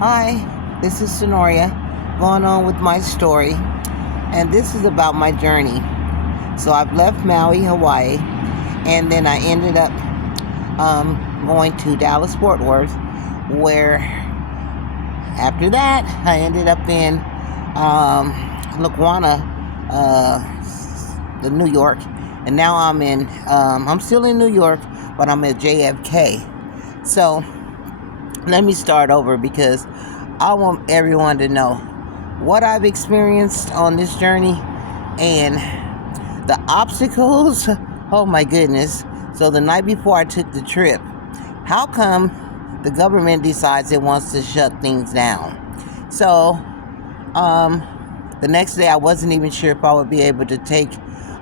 Hi, this is Sonoria, going on with my story, and this is about my journey. So I've left Maui, Hawaii, and then I ended up going to Dallas, Fort Worth, where after that I ended up in Laguana, New York, and now I'm still in New York, but I'm at JFK. So let me start over because I want everyone to know what I've experienced on this journey and the obstacles. Oh my goodness. So the night before I took the trip, how come the government decides it wants to shut things down? So the next day I wasn't even sure if I would be able to take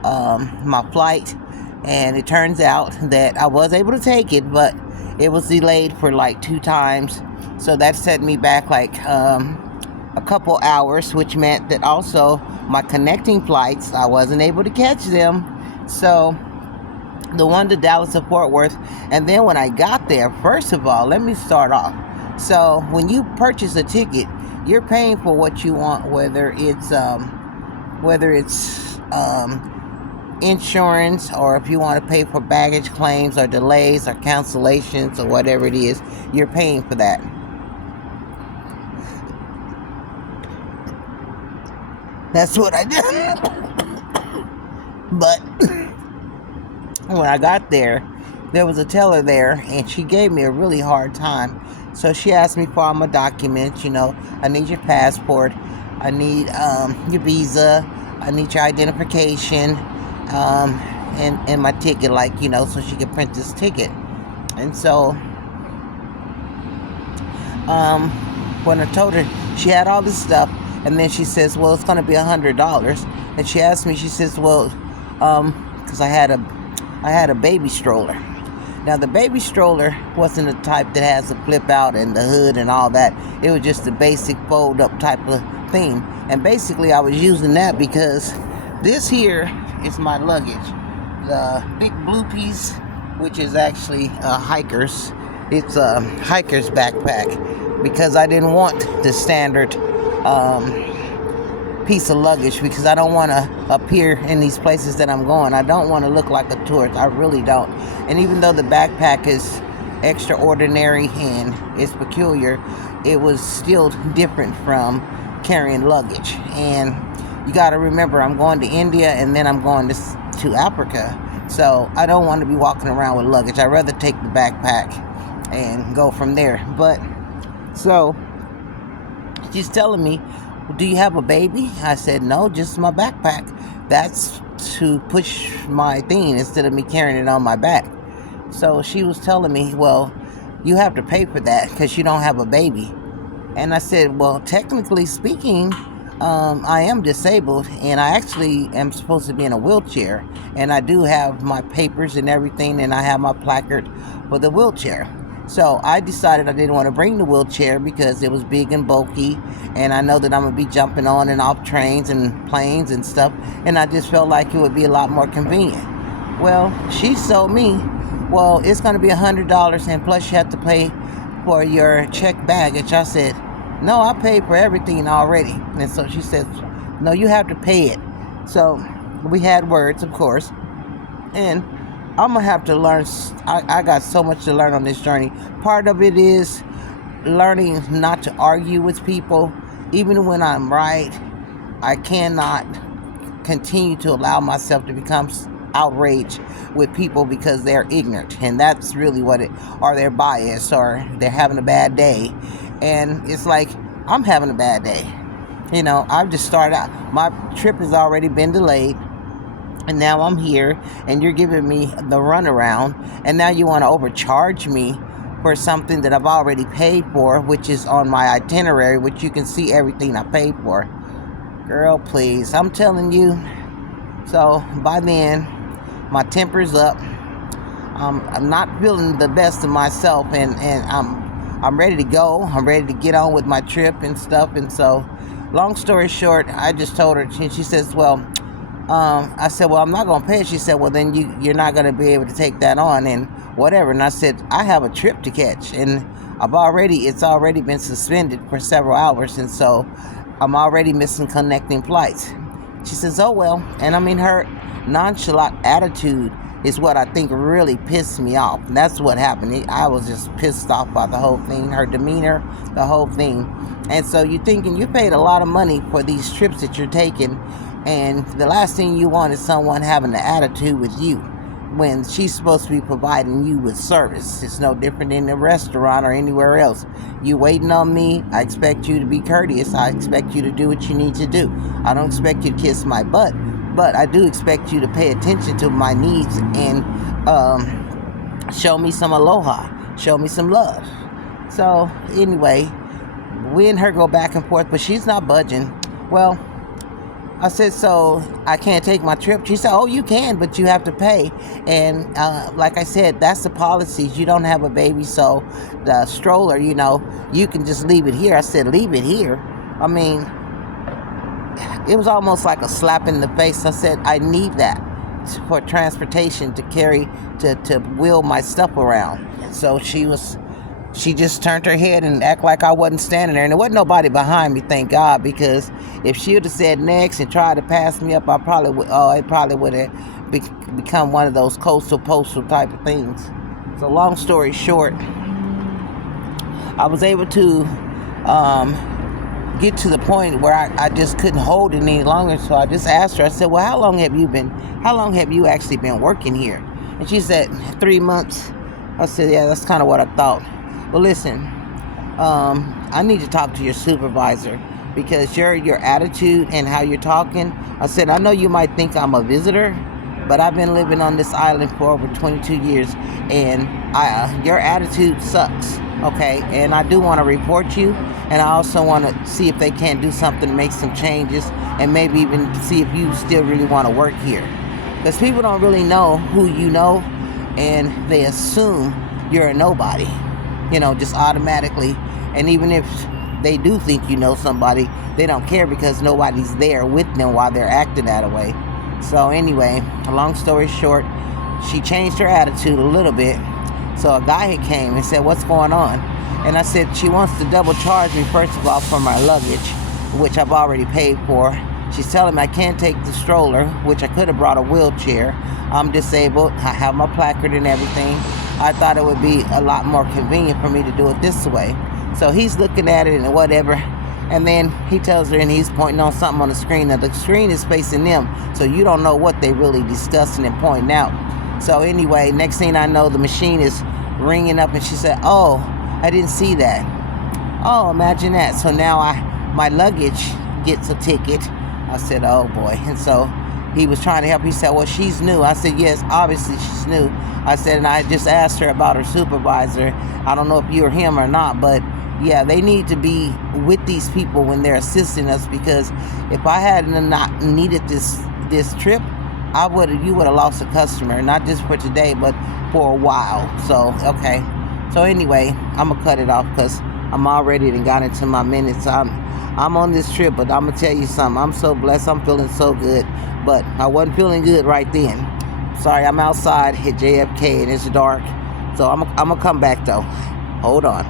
my flight, and it turns out that I was able to take it, but it was delayed for like 2 times. So that set me back like a couple hours, which meant that also my connecting flights, I wasn't able to catch them. So the one to Dallas to Fort Worth, and then when I got there, first of all, let me start off. So when you purchase a ticket, you're paying for what you want, whether it's insurance, or if you want to pay for baggage claims or delays or cancellations or whatever it is, you're paying for that. That's what I did. But when I got there, there was a teller there, and she gave me a really hard time. So she asked me for all my documents. I need your passport, I need your visa, I need your identification, and my ticket, so she could print this ticket. And so when I told her, she had all this stuff, and then she says, well, it's going to be $100. And she asked me, she says, well, because I had a baby stroller. Now the baby stroller wasn't the type that has a flip out and the hood and all that. It was just a basic fold up type of thing. And basically I was using that because this here is my luggage. The big blue piece, which is actually a hiker's. It's a hiker's backpack, because I didn't want the standard piece of luggage, because I don't want to appear in these places that I'm going. I don't want to look like a tourist. I really don't. And even though the backpack is extraordinary and it's peculiar, it was still different from carrying luggage. And you got to remember, I'm going to India and then I'm going to Africa. So I don't want to be walking around with luggage. I'd rather take the backpack and go from there. But so she's telling me, do you have a baby? I said, no, just my backpack. That's to push my thing instead of me carrying it on my back. So she was telling me, well, you have to pay for that because you don't have a baby. And I said, well, technically speaking, I am disabled, and I actually am supposed to be in a wheelchair, and I do have my papers and everything, and I have my placard for the wheelchair. So I decided I didn't want to bring the wheelchair because it was big and bulky, and I know that I'm going to be jumping on and off trains and planes and stuff, and I just felt like it would be a lot more convenient. Well, she told me, well, it's going to be $100, and plus you have to pay for your checked baggage. I said, no, I paid for everything already. And so she said, no, you have to pay it. So we had words, of course, and I'm going to have to learn. I got so much to learn on this journey. Part of it is learning not to argue with people. Even when I'm right, I cannot continue to allow myself to become outraged with people because they're ignorant. And that's really what it, or they're biased, or they're having a bad day. And it's like, I'm having a bad day. I've just started out. My trip has already been delayed. And now I'm here, and you're giving me the runaround, and now you want to overcharge me for something that I've already paid for, which is on my itinerary, which you can see everything I paid for. Girl, please, I'm telling you. So by then, my temper's up. I'm not feeling the best of myself, and I'm ready to go. I'm ready to get on with my trip and stuff. And so, long story short, I just told her, and she says, well, I said, well, I'm not going to pay it. She said, well, then you're not going to be able to take that on and whatever. And I said, I have a trip to catch, and It's already been suspended for several hours, and so I'm already missing connecting flights. She says, oh well. And I mean, her nonchalant attitude is what I think really pissed me off. And that's what happened. I was just pissed off by the whole thing, her demeanor, the whole thing. And so you're thinking you paid a lot of money for these trips that you're taking, and the last thing you want is someone having an attitude with you when she's supposed to be providing you with service. It's no different than a restaurant or anywhere else. You waiting on me, I expect you to be courteous. I expect you to do what you need to do. I don't expect you to kiss my butt, but I do expect you to pay attention to my needs and show me some aloha, show me some love. So anyway, we and her go back and forth, but she's not budging. Well, I said, so I can't take my trip? She said, oh, you can, but you have to pay. And like I said, that's the policies. You don't have a baby, so the stroller, you can just leave it here. I said, leave it here? I mean, it was almost like a slap in the face. I said, I need that for transportation to carry, to wheel my stuff around. So she just turned her head and act like I wasn't standing there. And there wasn't nobody behind me, thank God, because if she would have said next and tried to pass me up, it probably would have become one of those coastal postal type of things. So long story short, I was able to get to the point where I just couldn't hold it any longer. So I just asked her, I said, well, how long have you actually been working here? And she said, 3 months. I said, yeah, that's kind of what I thought. Well, listen, I need to talk to your supervisor because your attitude and how you're talking. I said, I know you might think I'm a visitor, but I've been living on this island for over 22 years, and your attitude sucks, okay? And I do want to report you, and I also want to see if they can't do something to make some changes, and maybe even see if you still really want to work here. Because people don't really know who you know, and they assume you're a nobody. Just automatically. And even if they do think you know somebody, they don't care because nobody's there with them while they're acting that way. So anyway, long story short, she changed her attitude a little bit. So a guy had came and said, what's going on? And I said, she wants to double charge me, first of all, for my luggage, which I've already paid for. She's telling me I can't take the stroller, which I could have brought a wheelchair. I'm disabled. I have my placard and everything. I thought it would be a lot more convenient for me to do it this way. So he's looking at it and whatever. And then he tells her, and he's pointing on something on the screen. Now the screen is facing them, so you don't know what they really discussing and pointing out. So anyway, next thing I know, the machine is ringing up, and she said, oh, I didn't see that. Oh, imagine that. So now my luggage gets a ticket. I said, oh boy. And so he was trying to help. He said, well, she's new. I said, yes, obviously she's new. I said, and I just asked her about her supervisor. I don't know if you're him or not, but yeah, they need to be with these people when they're assisting us, because if I hadn't not needed this trip, you would have lost a customer, not just for today, but for a while. So, okay. So anyway, I'm going to cut it off because I'm already got into my minutes. I'm on this trip, but I'm going to tell you something. I'm so blessed. I'm feeling so good, but I wasn't feeling good right then. Sorry, I'm outside at JFK and it's dark. So I'm going to come back though. Hold on.